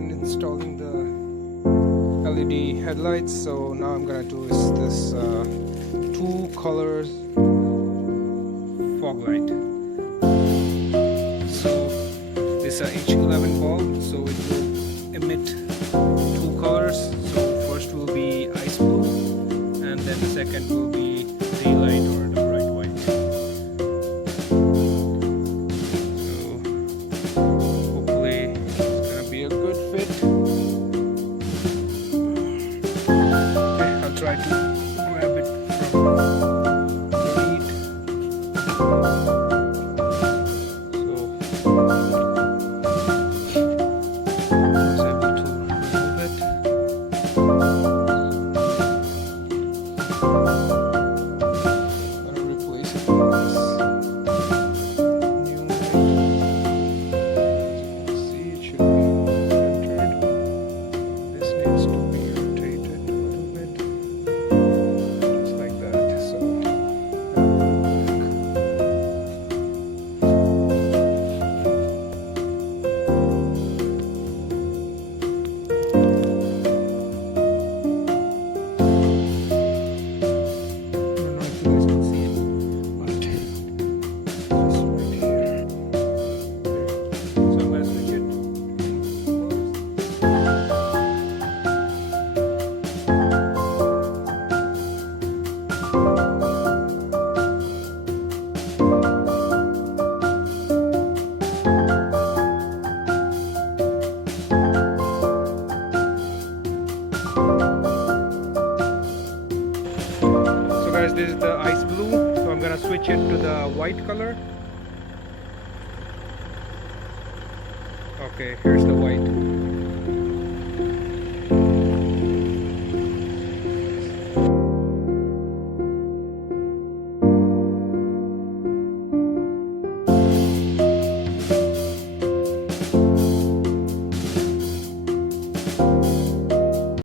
done installing the LED headlights, so now I'm gonna do is this two colors fog light. So this is a H11 bulb, so it will emit two colors. So first will be ice blue, and then the second will be daylight or the bright white. So hopefully it's gonna be a good fit. Okay, I'll try to grab it from underneath. Guys, this is the ice blue, so I'm gonna switch it to the white color. Okay, here's the white.